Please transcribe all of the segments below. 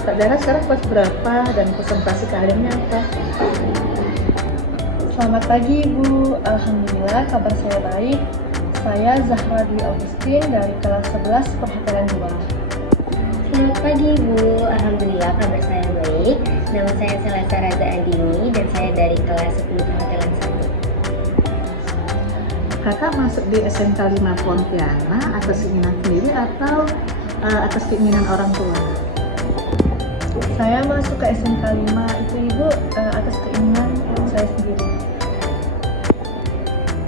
Kak Dara sekarang kelas berapa dan konsentrasi keahliannya apa? Selamat pagi Ibu, Alhamdulillah kabar saya baik. Saya Zahra Dwi Augustin dari kelas 11 Perhotelan 2. Selamat pagi Ibu, Alhamdulillah kabar saya baik. Nama saya Salasa Raza Andini dan saya dari kelas 10 Perhotelan 1. Kakak masuk di SMK 5 Pontianak atas keinginan sendiri atau atas keinginan orang tua? Saya masuk ke SMK 5 itu Ibu atas keinginan saya sendiri.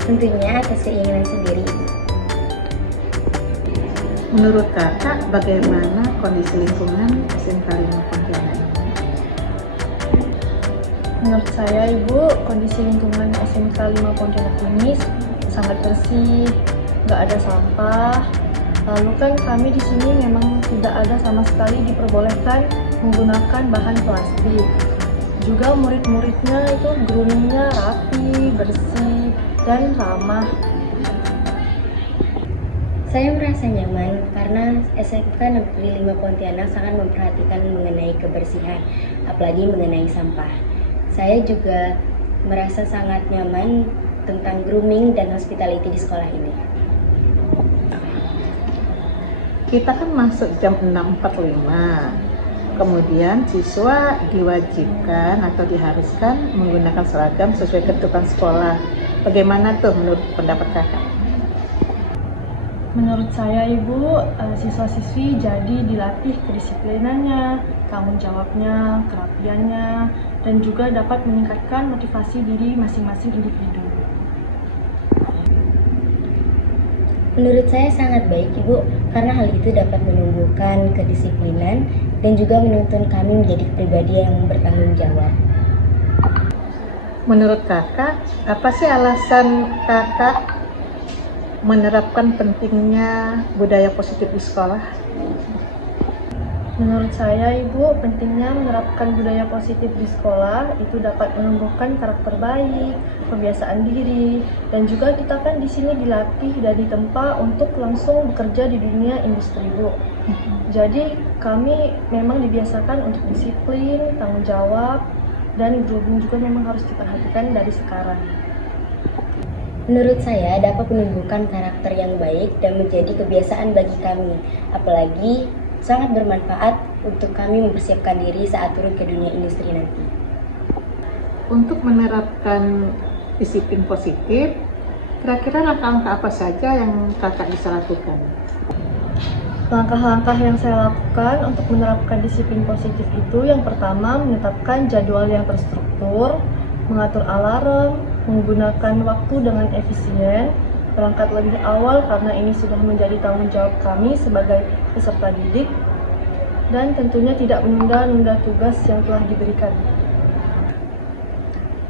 Tentunya atas keinginan sendiri. Menurut kakak, bagaimana kondisi lingkungan SMK 5 Pontianak? Menurut saya Ibu, kondisi lingkungan SMK 5 Pontianak ini sangat bersih, nggak ada sampah. Lalu kan kami di sini memang tidak ada sama sekali diperbolehkan menggunakan bahan plastik. Juga murid-muridnya itu groomingnya rapi, bersih, dan ramah. Saya merasa nyaman karena SMK Negeri 5 Pontianak sangat memperhatikan mengenai kebersihan, apalagi mengenai sampah. Saya juga merasa sangat nyaman tentang grooming dan hospitality di sekolah ini. Kita kan masuk jam 6.45. Kemudian siswa diwajibkan atau diharuskan menggunakan seragam sesuai ketentuan sekolah. Bagaimana tuh menurut pendapat kakak? Menurut saya Ibu, siswa-siswi jadi dilatih kedisiplinannya, tanggung jawabnya, kerapiannya, dan juga dapat meningkatkan motivasi diri masing-masing individu. Menurut saya sangat baik Ibu, karena hal itu dapat menumbuhkan kedisiplinan dan juga menuntun kami menjadi pribadi yang bertanggung jawab. Menurut kakak, apa sih alasan kakak menerapkan pentingnya budaya positif di sekolah? Menurut saya Ibu, pentingnya menerapkan budaya positif di sekolah itu dapat menumbuhkan karakter baik, kebiasaan diri, dan juga kita kan di sini dilatih dan ditempa untuk langsung bekerja di dunia industri Bu. Jadi kami memang dibiasakan untuk disiplin, tanggung jawab, dan grooming juga memang harus diperhatikan dari sekarang. Menurut saya dapat menumbuhkan karakter yang baik dan menjadi kebiasaan bagi kami, apalagi sangat bermanfaat untuk kami mempersiapkan diri saat turun ke dunia industri nanti. Untuk menerapkan disiplin positif, kira-kira langkah-langkah apa saja yang kakak bisa lakukan? Langkah-langkah yang saya lakukan untuk menerapkan disiplin positif itu yang pertama menetapkan jadwal yang terstruktur, mengatur alarm, menggunakan waktu dengan efisien, berangkat lebih awal karena ini sudah menjadi tanggung jawab kami sebagai peserta didik, dan tentunya tidak menunda-nunda tugas yang telah diberikan.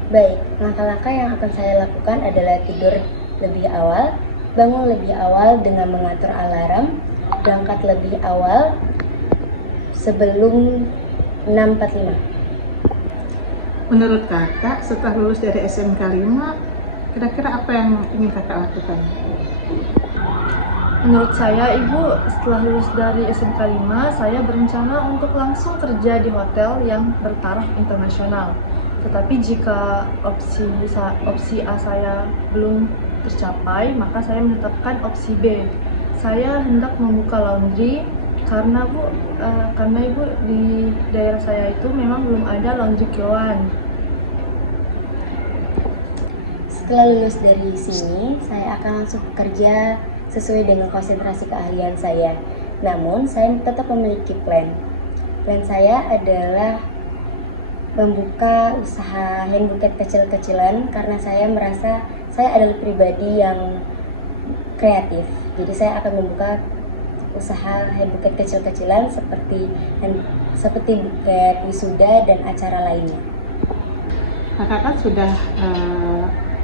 Baik, langkah-langkah yang akan saya lakukan adalah tidur lebih awal, bangun lebih awal dengan mengatur alarm, berangkat lebih awal sebelum 6.45. Menurut kakak, setelah lulus dari SMK 5, kira-kira apa yang ingin kakak lakukan? Menurut saya, Ibu, setelah lulus dari SMK 5, saya berencana untuk langsung kerja di hotel yang bertaraf internasional. Tetapi jika opsi A saya belum tercapai, maka saya menetapkan opsi B. Saya hendak membuka laundry karena Ibu di daerah saya itu memang belum ada laundry kiloan. Setelah lulus dari sini, saya akan langsung bekerja sesuai dengan konsentrasi keahlian saya. Namun, saya tetap memiliki plan. Plan saya adalah membuka usaha hand buket kecil-kecilan karena saya merasa saya adalah pribadi yang kreatif. Jadi saya akan membuka usaha hand buket kecil-kecilan seperti buket wisuda dan acara lainnya. Kakak kan sudah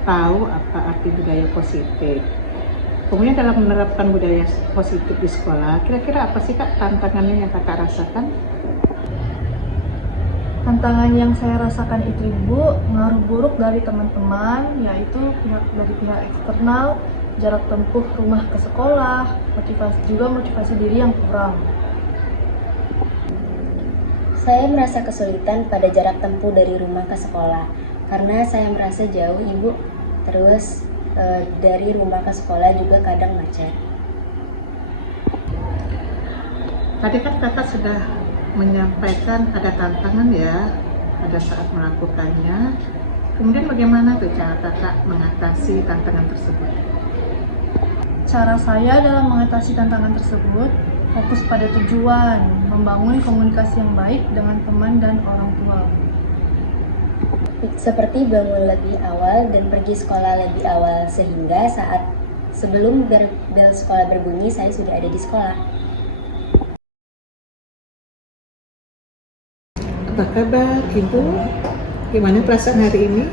tahu apa arti budaya positif. Kemudian dalam menerapkan budaya positif di sekolah, kira-kira apa sih Kak tantangannya yang kakak rasakan? Tantangan yang saya rasakan itu Ibu, pengaruh buruk dari teman-teman, yaitu dari pihak eksternal, jarak tempuh rumah ke sekolah, motivasi diri yang kurang. Saya merasa kesulitan pada jarak tempuh dari rumah ke sekolah karena saya merasa jauh, Ibu. Terus dari rumah ke sekolah juga kadang macet. Tadi kan kakak sudah menyampaikan ada tantangan ya pada saat melakukannya. Kemudian bagaimana tuh cara kakak mengatasi tantangan tersebut? Cara saya dalam mengatasi tantangan tersebut fokus pada tujuan, membangun komunikasi yang baik dengan teman dan orang tua. Seperti bangun lebih awal dan pergi sekolah lebih awal sehingga saat sebelum bel sekolah berbunyi saya sudah ada di sekolah. Apa kabar Ibu? Gimana perasaan hari ini?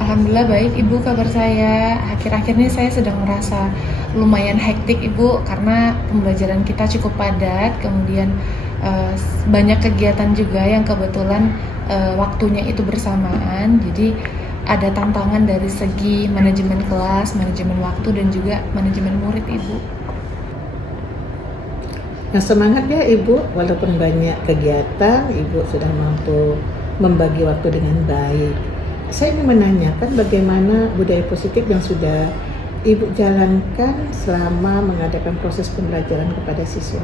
Alhamdulillah baik Ibu, kabar saya. Akhir-akhir ini saya sedang merasa lumayan hektik Ibu karena pembelajaran kita cukup padat, kemudian banyak kegiatan juga yang kebetulan waktunya itu bersamaan. Jadi ada tantangan dari segi manajemen kelas, manajemen waktu dan juga manajemen murid Ibu. Nah, semangat ya Ibu, walaupun banyak kegiatan, Ibu sudah mampu membagi waktu dengan baik. Saya ingin menanyakan bagaimana budaya positif yang sudah Ibu jalankan selama mengadakan proses pembelajaran kepada siswa.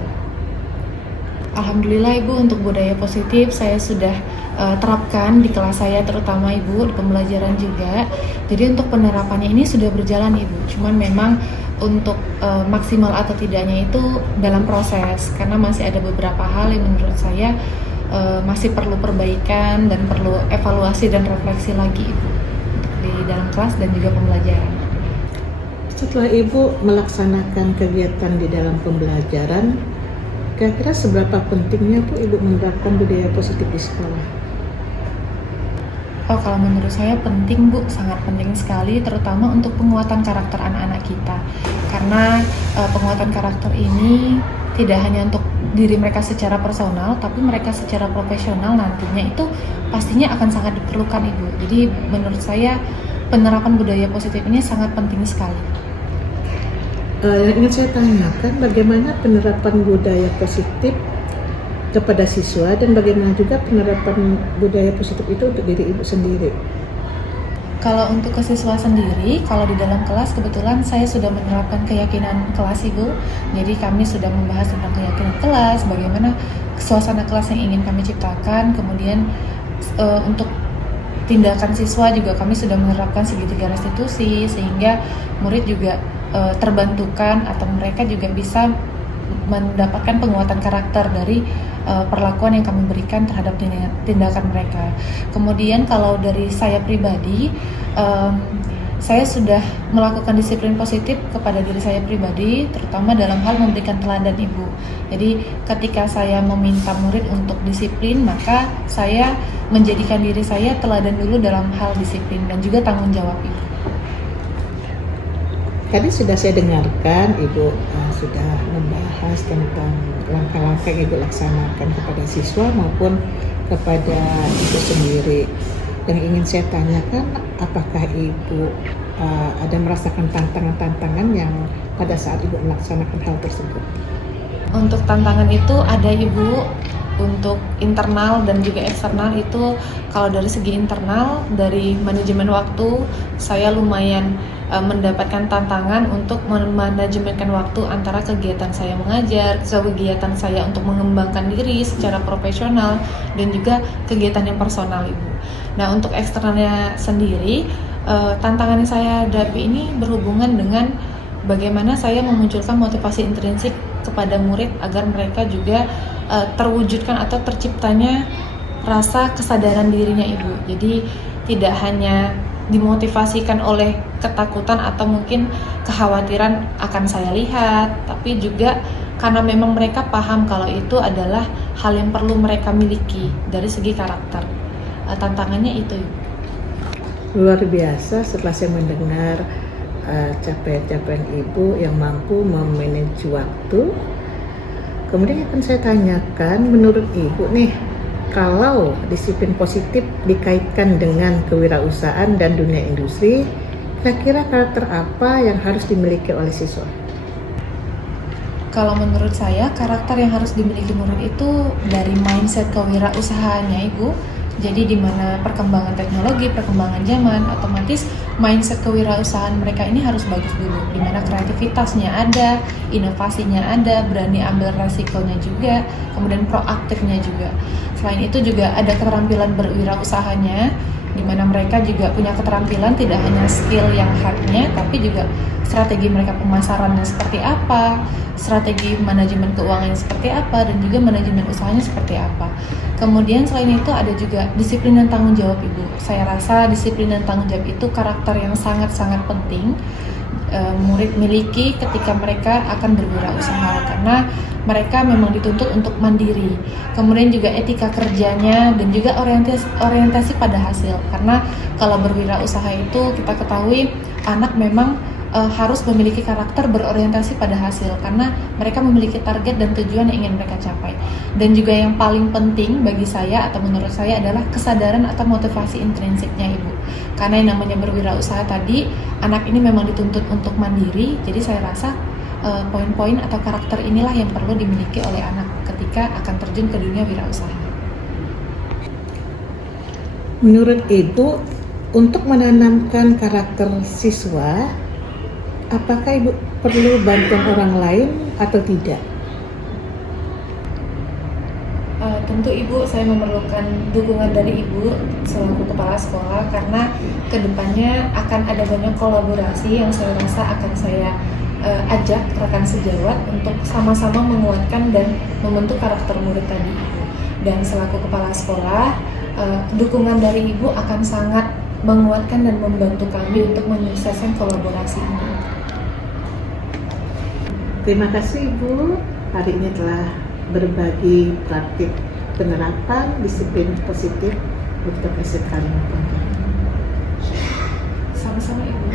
Alhamdulillah Ibu, untuk budaya positif saya sudah terapkan di kelas saya, terutama Ibu di pembelajaran juga. Jadi untuk penerapannya ini sudah berjalan Ibu, cuman memang untuk maksimal atau tidaknya itu dalam proses, karena masih ada beberapa hal yang menurut saya masih perlu perbaikan dan perlu evaluasi dan refleksi lagi Ibu untuk di dalam kelas dan juga pembelajaran. Setelah Ibu melaksanakan kegiatan di dalam pembelajaran, kira-kira seberapa pentingnya Bu Ibu menerapkan budaya positif di sekolah? Oh, kalau menurut saya penting Bu, sangat penting sekali, terutama untuk penguatan karakter anak-anak kita. Karena penguatan karakter ini tidak hanya untuk diri mereka secara personal, tapi mereka secara profesional nantinya itu pastinya akan sangat diperlukan Ibu. Jadi menurut saya penerapan budaya positif ini sangat penting sekali. Yang ingin saya tanyakan, bagaimana penerapan budaya positif kepada siswa dan bagaimana juga penerapan budaya positif itu untuk diri Ibu sendiri? Kalau untuk ke siswa sendiri, kalau di dalam kelas kebetulan saya sudah menerapkan keyakinan kelas Ibu. Jadi kami sudah membahas tentang keyakinan kelas, bagaimana suasana kelas yang ingin kami ciptakan. Kemudian untuk tindakan siswa juga kami sudah menerapkan segitiga restitusi, sehingga murid juga terbantukan atau mereka juga bisa mendapatkan penguatan karakter dari perlakuan yang kami berikan terhadap tindakan mereka. Kemudian kalau dari saya pribadi, saya sudah melakukan disiplin positif kepada diri saya pribadi, terutama dalam hal memberikan teladan Ibu. Jadi ketika saya meminta murid untuk disiplin, maka saya menjadikan diri saya teladan dulu dalam hal disiplin dan juga tanggung jawab Ibu. Tadi sudah saya dengarkan Ibu sudah membahas tentang langkah-langkah yang Ibu laksanakan kepada siswa maupun kepada Ibu sendiri. Yang ingin saya tanyakan, apakah Ibu ada merasakan tantangan-tantangan yang pada saat Ibu melaksanakan hal tersebut? Untuk tantangan itu ada Ibu, untuk internal dan juga eksternal itu. Kalau dari segi internal, dari manajemen waktu, saya lumayan mendapatkan tantangan untuk memanajemenkan waktu antara kegiatan saya mengajar, kegiatan saya untuk mengembangkan diri secara profesional, dan juga kegiatan yang personal Ibu. Nah, untuk eksternalnya sendiri, tantangan yang saya hadapi ini berhubungan dengan bagaimana saya memunculkan motivasi intrinsik kepada murid agar mereka juga terwujudkan atau terciptanya rasa kesadaran dirinya Ibu. Jadi tidak hanya dimotivasikan oleh ketakutan atau mungkin kekhawatiran akan saya lihat, tapi juga karena memang mereka paham kalau itu adalah hal yang perlu mereka miliki dari segi karakter. Tantangannya itu Ibu. Luar biasa setelah saya mendengar capaian-capaian Ibu yang mampu memanage waktu. Kemudian akan saya tanyakan, menurut Ibu nih, kalau disiplin positif dikaitkan dengan kewirausahaan dan dunia industri, kira-kira karakter apa yang harus dimiliki oleh siswa? Kalau menurut saya, karakter yang harus dimiliki murid itu dari mindset kewirausahaannya, Ibu. Jadi di mana perkembangan teknologi, perkembangan zaman, otomatis mindset kewirausahaan mereka ini harus bagus dulu. Di mana kreativitasnya ada, inovasinya ada, berani ambil resikonya juga, kemudian proaktifnya juga. Selain itu juga ada keterampilan berwirausahanya, di mana mereka juga punya keterampilan tidak hanya skill yang hardnya, tapi juga strategi mereka pemasarannya seperti apa, strategi manajemen keuangannya seperti apa, dan juga manajemen usahanya seperti apa. Kemudian selain itu ada juga disiplin dan tanggung jawab, Ibu. Saya rasa disiplin dan tanggung jawab itu karakter yang sangat-sangat penting murid miliki ketika mereka akan berwirausaha, karena mereka memang dituntut untuk mandiri. Kemudian juga etika kerjanya dan juga orientasi pada hasil, karena kalau berwirausaha itu kita ketahui anak memang harus memiliki karakter berorientasi pada hasil, karena mereka memiliki target dan tujuan yang ingin mereka capai. Dan juga yang paling penting bagi saya atau menurut saya adalah kesadaran atau motivasi intrinsiknya, Ibu. Karena yang namanya berwirausaha tadi, anak ini memang dituntut untuk mandiri, jadi saya rasa poin-poin atau karakter inilah yang perlu dimiliki oleh anak ketika akan terjun ke dunia wirausaha. Menurut Ibu, untuk menanamkan karakter siswa, apakah Ibu perlu bantuan orang lain atau tidak? Tentu Ibu, saya memerlukan dukungan dari Ibu selaku kepala sekolah, karena kedepannya akan ada banyak kolaborasi yang saya rasa akan saya ajak rekan sejawat untuk sama-sama menguatkan dan membentuk karakter murid tadi, Ibu. Dan selaku kepala sekolah, dukungan dari Ibu akan sangat menguatkan dan membantu kami untuk menyukseskan kolaborasi ini. Terima kasih Ibu, hari ini telah berbagi praktik penerapan disiplin positif untuk SMK 5. Sama-sama Ibu.